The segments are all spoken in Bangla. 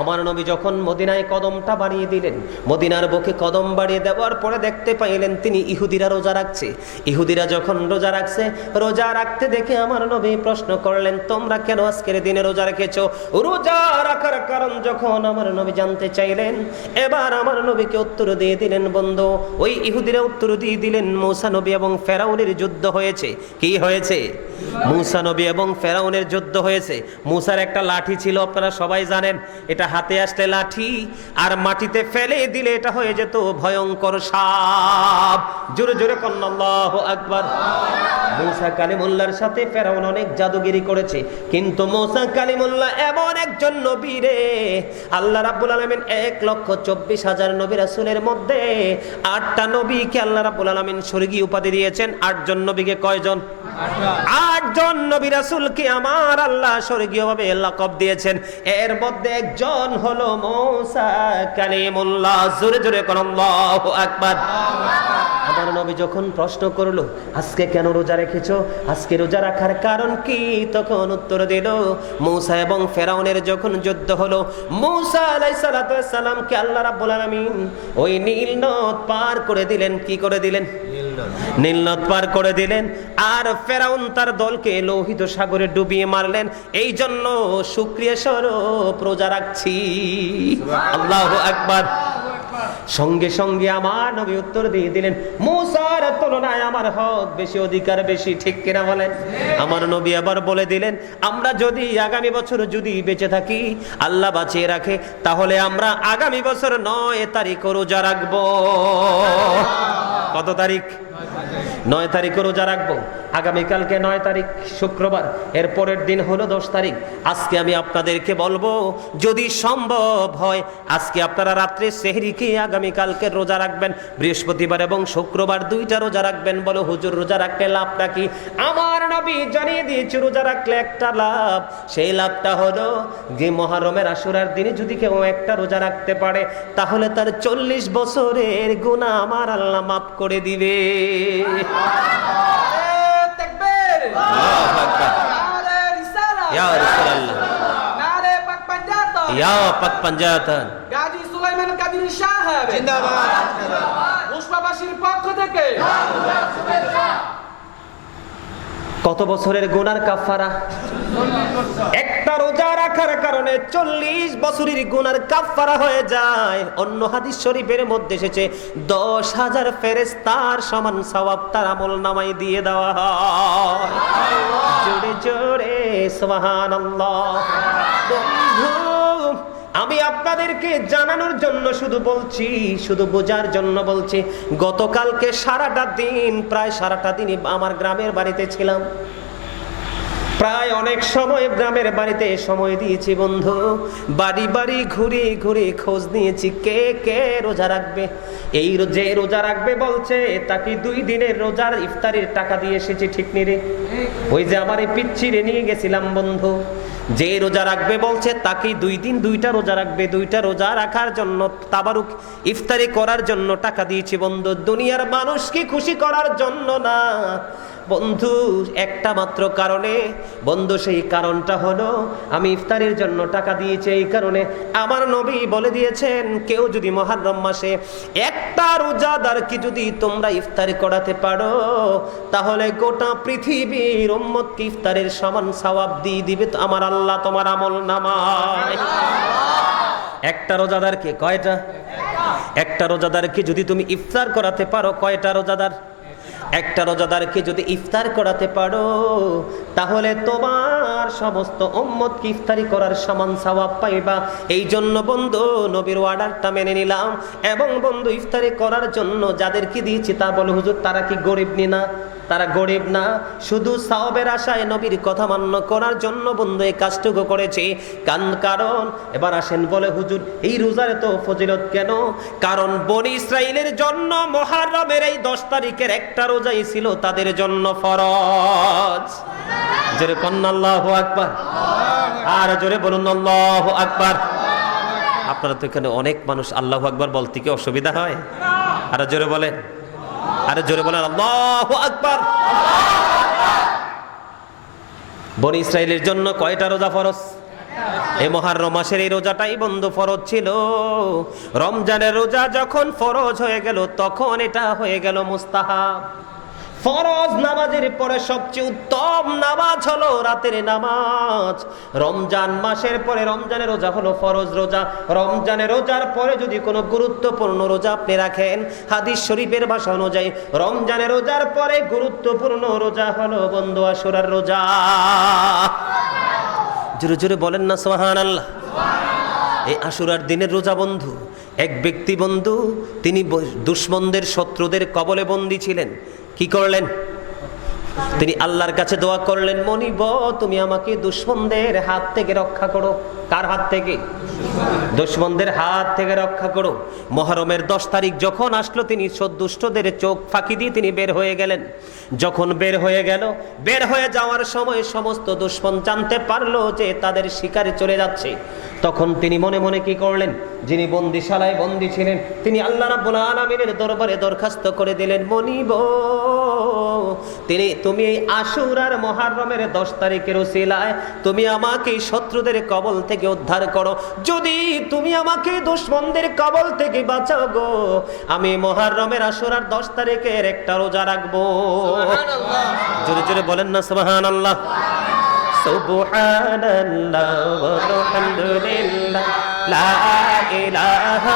আমার নবী যখন মদিনায় কদমটা বাড়িয়ে দিলেন, মদিনার বুকে কদম বাড়িয়ে দেওয়ার পরে দেখতে পাইলেন তিনি ইহুদিরা রোজা রাখছে। ইহুদিরা যখন রোজা রাখছে, রোজা রাখতে দেখে আমার নবী প্রশ্ন করলেন, তোমরা কেন আজকের দিনে রোজা রেখেছো? রোজা রাখার কারণ যখন আমার নবী জানতে চাইলেন, এবার আমার নবীকে উত্তর দিয়ে দিলেন বন্ধু, ওই ইহুদিরা উত্তর দিয়ে দিলেন, মূসা নবী এবং ফেরাউনের যুদ্ধ হয়েছে। কি হয়েছে? মূসা নবী এবং ফেরাউনের যুদ্ধ হয়েছে। মূসার একটা লাঠি ছিল, আপনারা সবাই জানেন, এটা হাতে আসলে লাঠি, আর মাটিতে ফেলে দিলে এটা হয়ে যেত ভয়ঙ্কর সাপ। জোরে জোরে কন্না আল্লাহু আকবার। মূসা কালিমুল্লাহর সাথে ফেরাউন অনেক জাদুগিরি করেছে, কিন্তু মূসা কালিমুল্লাহ এমন একজন নবী রে, আল্লাহ রাব্বুল আলামিন 1,24,000 নবী রাসূলের মধ্যে 8টা নবীকে আল্লাহ রাব্বুল আলামিন স্বর্গীয় উপাধি দিয়েছেন। 8 জন নবীকে কয়জন? 8 জন নবী রাসূলকে আমার আল্লাহ স্বর্গীয়ভাবে লাকব দিয়েছেন। এর মধ্যে একজন হলো মূসা কালিমুল্লাহ। জোরে জোরে কোন আল্লাহু আকবার। আমার নবী যখন প্রশ্ন করলো, আজকে কেন রোজা রেখেছো, আজকে রোজা রাখার কারণ কি, তখন উত্তর দিল, মূসা এবং ফেরাউনের যখন যুদ্ধ হলো, মূসা আলাইহিস সালাতু ওয়াস সালামকে আল্লাহ রাব্বুল আলামিন ওই নীল নদ পার করে দিলেন। কি করে দিলেন? নীল নদ পার করে দিলেন। আর ফেরাউন তার দলকে লোহিত সাগরে ডুবিয়ে মারলেন। এই জন্য শুকরিয়া স্বরূপ রোজা রাখছি। আল্লাহু আকবার। সঙ্গে সঙ্গে আমার নবী উত্তর দিয়ে দিলেন, মূসার তুলনায় আমার হক বেশি, অধিকার বেশি। ঠিক কিনা বলেন? আমার নবী আবার বলে দিলেন, আমরা যদি আগামী বছর যদি বেঁচে থাকি, আল্লাহ বাঁচিয়ে রাখে, তাহলে আমরা আগামী বছর 9 তারিখ রোজা রাখবো। কত তারিখ? 9 তারিখ রোজা রাখবো। আগামীকালকে 9 তারিখ শুক্রবার, এর পরের দিন হলো 10 তারিখ। আজকে আমি আপনাদেরকে বলবো, যদি সম্ভব হয় আজকে আপনারা রাত্রে সেহরি খেয়ে আগামীকালকে রোজা রাখবেন। বৃহস্পতিবার এবং শুক্রবার 2টা রোজা রাখবেন। বলো হুজুর, রোজা রাখলে লাভটা কি? আমার নবী জানিয়ে দিয়েছে, রোজা রাখলে একটা লাভ। সেই লাভটা হলো যে মুহররমের আশুরার দিনে যদি কেউ একটা রোজা রাখতে পারে, তাহলে তার 40 বছরের গুনাহ আমার আল্লাহ মাফ করে দিবে। Ya Rasulullah. Nare Pak Panjatan. Ya Pak Panjatan. Gaji Sulaiman Kadir Shah. জিন্দাবাদ। পুষ্পাবাসীর পক্ষ থেকে কত বছরের গুনার কাফারা? একটা রোজা রাখার কারণে 40 বছরের গুনার কাফারা হয়ে যায়। অন্য হাদিস শরীফের মধ্যে এসেছে 10,000 ফেরেশতার সমান সওয়াব তার আমলনামায় দিয়ে দেওয়া হয়। জোরে জোরে সুবহানাল্লাহ। বন্ধু, আমি আপনাদেরকে জানানোর জন্য শুধু বলছি, শুধু বোঝার জন্য বলছি। গতকালকে সারাটা দিন, প্রায় সারাটা দিনই আমার গ্রামের বাড়িতে ছিলাম। প্রায় অনেক সময় গ্রামের বাড়িতে সময় দিয়েছি বন্ধু। বাড়ি বাড়ি ঘুরে ঘুরে খোঁজ নিয়েছি কে কে রোজা রাখবে। এই যে রোজা রাখবে বলছে, তাকে 2 দিনের রোজার ইফতারির টাকা দিয়ে এসেছি। ঠিক নি রে? ওই যে আমার এই পিচ্চিরে নিয়ে গেছিলাম বন্ধু, যে রোজা রাখবে বলছে, তাকে 2 দিন 2টা রোজা রাখবে। 2টা রোজা রাখার জন্য, তাবারুক ইফতারি করার জন্য টাকা দিয়েছি বন্ধু। দুনিয়ার মানুষকে খুশি করার জন্য না বন্ধু, একটা মাত্র কারণে বন্ধু। সেই কারণটা হলো, আমি ইফতারের জন্য টাকা দিয়েছি এই কারণে, আমার নবী বলে দিয়েছেন, কেউ যদি মুহররম মাসে একটা রোজাদারকে যদি তোমরা ইফতারি করাতে পারো, তাহলে গোটা পৃথিবীর উম্মতকে ইফতারের সমান সওয়াব দিয়ে দিবে আমার আল্লাহ তোমার আমলনামায়। একটা রোজাদারকে কয়টা? একটা রোজাদারকে যদি তুমি ইফতার করাতে পারো, কয়টা রোজাদার? একটা রোজাদারকে যদি ইফতার করাতে পারো, তাহলে তোমার সমস্ত উম্মতকে ইফতারি করার সমান সওয়াব পাইবা। এই জন্য বন্ধু নবীর অর্ডারটা মেনে নিলাম। এবং বন্ধু, ইফতারি করার জন্য যাদেরকে দিয়েছি, তা বলে হুজুর তারা কি গরিব না? তারা গরিব না, শুধু সওয়াবের আশায় নবীর কথা মান্য করার জন্য বন্ধু এই কাজটুকু করেছে। কারণ এবার আসেন, বলে হুজুর এই রোজার তো ফজিলত কেন? কারণ বনি ইসরাইলের জন্য মুহররমের এই 10 তারিখের একটা রোজাই ছিল তাদের জন্য ফরজ। জোরে কন্না আল্লাহু আকবার। আর জোরে বলুন আল্লাহু আকবার। আপনারা তো এখানে অনেক মানুষ আল্লাহু আকবার বলতে কি অসুবিধা হয়? আর জোরে বলেন, আরে জোরে বলেন আল্লাহু আকবার। বনি ইসরাইলের জন্য কয়টা রোজা ফরজ? এই মুহররম মাসের এই রোজাটাই বন্ধু ফরজ ছিল। রমজানের রোজা যখন ফরজ হয়ে গেল তখন এটা হয়ে গেল মুস্তাহাব। ফরজ নামাজের পরে সবচেয়ে উত্তম নামাজ হলো রাতের নামাজ। রমজান মাসের পরে রমজানের রোজা হলো ফরজ রোজা। রমজানের রোজার পরে যদি কোনো গুরুত্বপূর্ণ রোজা আপনি রাখেন, হাদিস শরীফের ভাষা অনুযায়ী রমজানের রোজার পরে গুরুত্বপূর্ণ রোজা হলো বন্ধু আশুরার রোজা। জোরে জোরে বলেন না সুবহানাল্লাহ। এই আশুরার দিনের রোজা বন্ধু, এক ব্যক্তি বন্ধু তিনি দুশমনদের শত্রুদের কবলে বন্দী ছিলেন। কি করলেন? তিনি আল্লাহর কাছে দোয়া করলেন, মনিব তুমি আমাকে দুশমনদের হাত থেকে রক্ষা করো। কার হাত থেকে? দুশমনদের হাত থেকে রক্ষা করো। মুহররমের 10 তারিখ যখন আসলো তিনি দুষ্টদের চোখ ফাঁকি দিয়ে তিনি বের হয়ে গেলেন। যখন বের হয়ে গেল, বের হয়ে যাওয়ার সময় সমস্ত দুশমন জানতে পারলো যে তাদের শিকারে চলে যাচ্ছে। তখন তিনি মনে মনে কি করলেন? যিনি বন্দিশালায় বন্দী ছিলেন তিনি আল্লাহ রাব্বুল আলামিনের দরবারে দরখাস্ত করে দিলেন, মনিব তুমি এই আশুরার মুহররমের 10 তারিখের উসিলায় তুমি আমাকে শত্রুদের কবল থেকে উদ্ধার করো। যদি তুমি আমাকে দুশমনদের কবল থেকে বাঁচাও গো, আমি মুহররমের আশুরার 10 তারিখের একটা রোজা রাখবো। সুবহানাল্লাহ। জোরে জোরে বলেন না সুবহানাল্লাহ। সুবহানাল্লাহ ওয়ালহামদুলিল্লাহ লা ইলাহা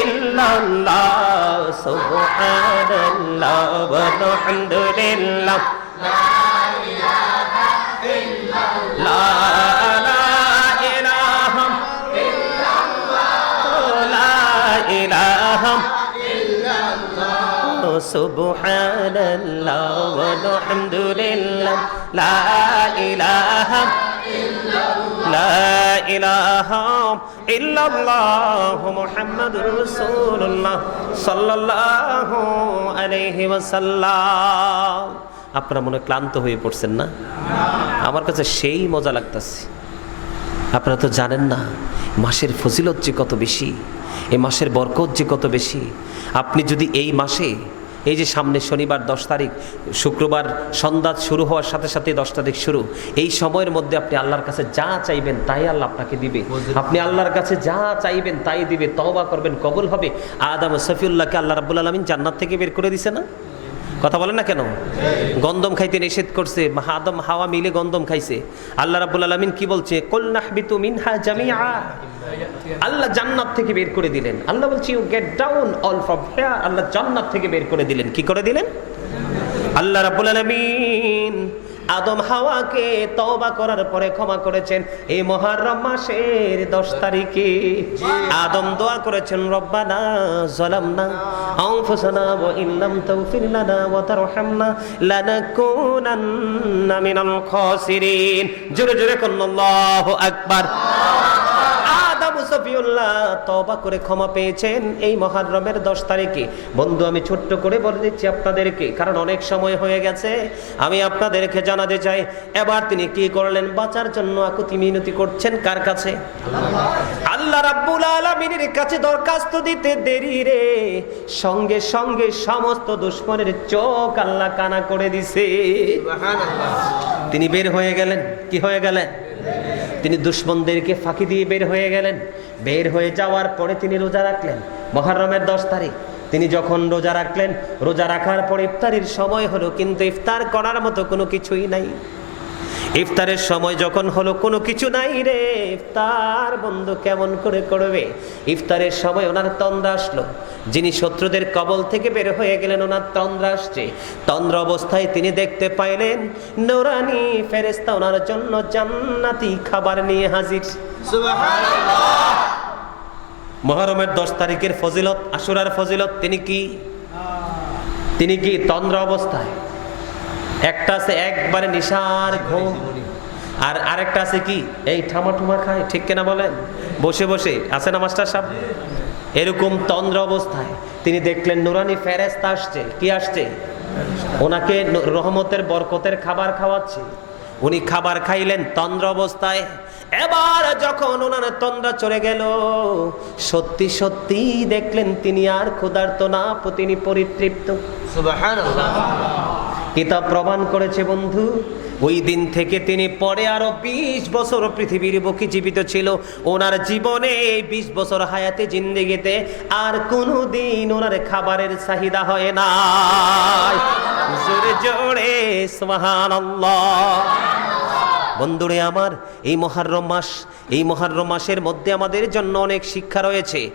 ইল্লাল্লাহ। সুবহানাল্লাহ ওয়ালহামদুলিল্লাহ লা ইলাহা ইল্লাল্লাহ লা ইলাহা ইল্লাল্লাহ। সুবহানাল্লাহ ওয়ালহামদুলিল্লাহ লা ইলাহা ইল্লাল্লাহ মুহাম্মাদুর রাসূলুল্লাহ সাল্লাল্লাহু আলাইহি ওয়াসাল্লাম। আপনারা মনে ক্লান্ত হয়ে পড়ছেন না? আমার কাছে সেই মজা লাগতেছে। আপনারা তো জানেন না মাসের ফজিলত যে কত বেশি, এই মাসের বরকত যে কত বেশি। আপনি যদি এই মাসে, এই যে সামনে শনিবার 10 তারিখ, শুক্রবার সন্ধ্যা শুরু হওয়ার সাথে সাথে 10 তারিখ শুরু, এই সময়ের মধ্যে আপনি আল্লাহর কাছে যা চাইবেন তাই আল্লাহ আপনাকে দিবে। আপনি আল্লাহর কাছে যা চাইবেন তাই দিবে। তওবা করবেন, কবুল হবে। আদম ও সফিউল্লাহকে আল্লাহ রাব্বুল আলামিন জান্নাত থেকে বের করে দিছে না? কথা বলেন না কেন? গন্ধম খাইতে নিষেধ করছে, আদম হাওয়া মিলে গন্ধম খাইছে। আল্লাহ রাব্বুল আলামিন কি বলছে? কুল নাহবিতু মিনহা জামিআ। আল্লাহ জান্নাত থেকে বের করে দিলেন। আল্লাহ বলছে you get down all from here. Allah জান্নাত থেকে বের করে দিলেন। কি করে দিলেন? আল্লাহ রাব্বুল আলামিন আদম হাওয়াকে তওবা করার পরে ক্ষমা করেছেন। এই মুহররম মাসের 10 তারিখে আদম দোয়া করেছেন, রব্বানা যালামনা আনফুসানা ওয়া ইল্লাম তাগফির লানা ওয়া তারহামনা লানাকুনান্না মিনাল খাসিরিন। জোরে জোরে কোন আল্লাহু আকবার। আদম ও সফিউল্লাহ তওবা করে ক্ষমা পেয়েছেন এই মুহররমের 10 তারিখে। বন্ধু আমি ছোট্ট করে বলে দিচ্ছি আপনাদেরকে, কারণ অনেক সময় হয়ে গেছে। আমি আপনাদেরকে জানাতে চাই, এবার তিনি কি করলেন? বাঁচার জন্য আকুতি মিনতি করছেন কার কাছে? আল্লাহ রাব্বুল আলামিনের কাছে দরখাস্ত দিতে দেরি রে, সঙ্গে সঙ্গে সমস্ত দুশমনের চোখ আল্লাহ কানা করে দিছে। সুবহানাল্লাহ। তিনি বের হয়ে গেলেন। কি হয়ে গেলেন? তিনি দুশমনদেরকে ফাঁকি দিয়ে বের হয়ে গেলেন। বের হয়ে যাওয়ার পরে তিনি রোজা রাখলেন মুহররমের 10 তারিখ। তিনি যখন রোজা রাখলেন, রোজা রাখার পর ইফতারের সময় হলো, কিন্তু ইফতার করার মতো কোনো কিছুই নাই। ইফতারের সময় যখন হলো, কোনো কিছু নাই রে। ইফতার বন্ধু কেমন করে করবে? ইফতারের সময় ওনার তন্দ্রা আসলো। যিনি শত্রুদের কবল থেকে বের হয়ে গেলেন, ওনার তন্দ্রা আসছে। তন্দ্রা অবস্থায় তিনি দেখতে পাইলেন নূরানি ফেরেশতা ওনার জন্য জান্নাতি খাবার নিয়ে হাজির। সুবহানাল্লাহ। মুহররমের 10 তারিখের ফজিলত, আশুরার ফজিলত, তিনি কি তন্দ্রা অবস্থায়। একটা আছে একবারে নিশার ঘুম, আর আরেকটা আছে কি এই ঠামা ঠুমা খায়। ঠিক কিনা বলেন? বসে বসে আছে না মাস্টার সাহেব? এরকম তন্দ্রা অবস্থায় তিনি দেখলেন নুরানি ফেরেশতা আসছে। কি আসছে? ওনাকে রহমতের বরকতের খাবার খাওয়াচ্ছে। উনি খাবার খাইলেন তন্দ্রা অবস্থায়। এবার যখন ওনার তন্দ্রা চলে গেল, সত্যি সত্যি দেখলেন তিনি আর ক্ষুধার্ত না, তিনি পরিতৃপ্ত। সুবহানাল্লাহ। কিতাব প্রমাণ করেছে বন্ধু, ওই দিন থেকে তিনি পরে আরো 20 বছর পৃথিবীর বুকে জীবিত ছিল। ওনার জীবনে 20 বছর হায়াতে জিন্দেগিতে আর কোনোদিন ওনার খাবারের চাহিদা হয় না। জোরে জোরে সুবহানাল্লাহ। বন্ধুরে আমার, এই মহরম মাসের মধ্যে আমাদের জন্য অনেক শিক্ষা রয়েছে।